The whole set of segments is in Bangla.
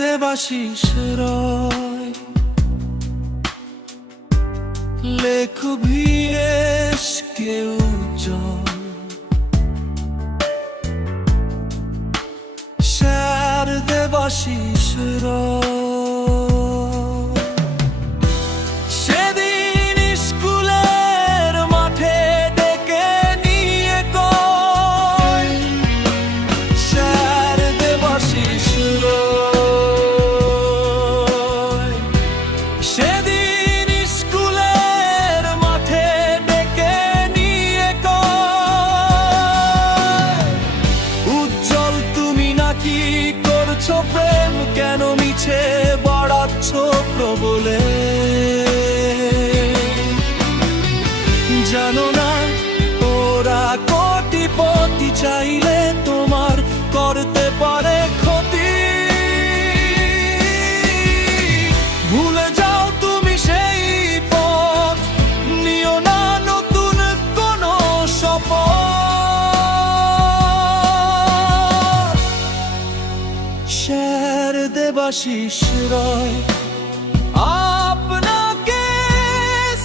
দেবাশিস রয় লেখ ভিএস কেউ স্যার দেবাশিস রয় সেদিন স্কুলের মাঠে ডেকে নিয়ে কয় স্যার দেবাশিস রয় সেদিন স্কুলের মাঠে ডেকে নিয়ে কয় উজ্জ্বল তুমি নাকি করছো প্রেম কেন মিছে বাড়াচ্ছ প্রবলে জানো না ওরা কোটিপতি চাইলে তোমার করতে পারে ক্ষতি ভুলে যাও তুমি সেই পথ নিও না নতুন কোনো শপথ স্যার দেবাশিস রয় আপনাকে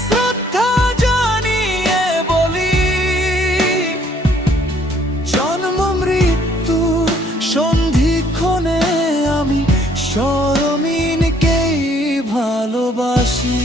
শ্রদ্ধা জানিয়ে বলি জন্ম মৃত্যু সন্ধিক্ষণে আমি শরমিনকেই ভালোবাসি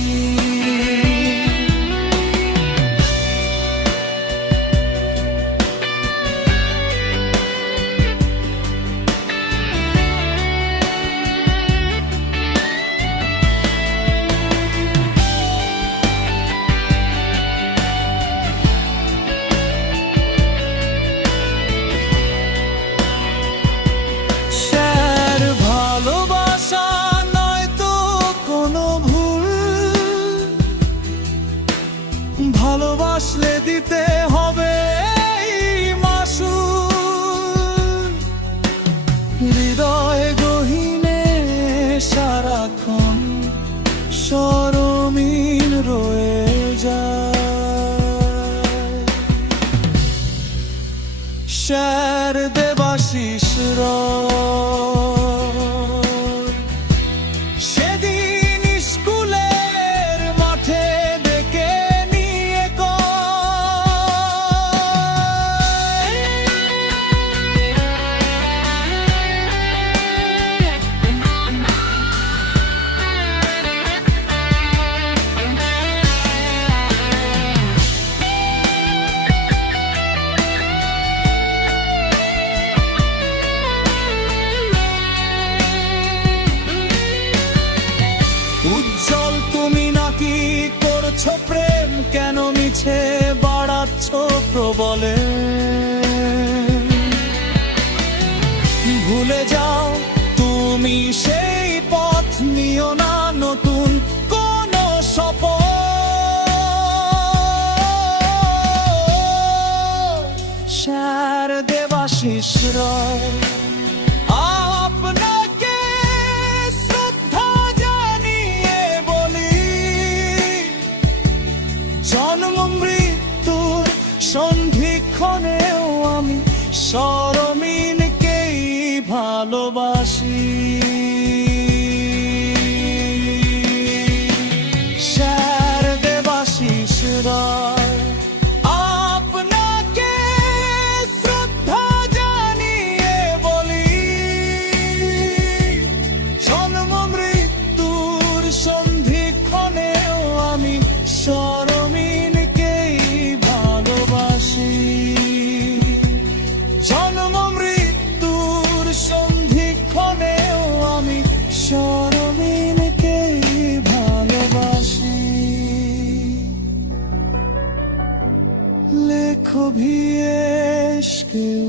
ভালোবাসলে দিতে হবে মাসুল হৃদয় গহীনে সারাক্ষণ শরমিন রয়ে যায় স্যার দেবাশিস রয় সেদিন স্কুলের মাঠে উজ্জ্বল তুমি নাকি করছো প্রেম কেন মিছে বাড়াচ্ছ প্রবলে ভুলে যাও তুমি সেই পথ নিও না নতুন কোনো শপথ স্যার দেবাশিস রয় জন্ম মৃত্যুর সন্ধিক্ষণেও আমি শরমিনকেই ভালোবাসি স্যার দেবাশিস রয় আপনাকে শ্রদ্ধা জানিয়ে বলি জন্ম মৃত্যুর সন্ধিক্ষণেও আমি শরমিনকেই ভালোবাসি জন্ম মৃত্যুর সন্ধিক্ষণেও আমি শরমিনকেই ভালোবাসি লেখো ভিএস কেউ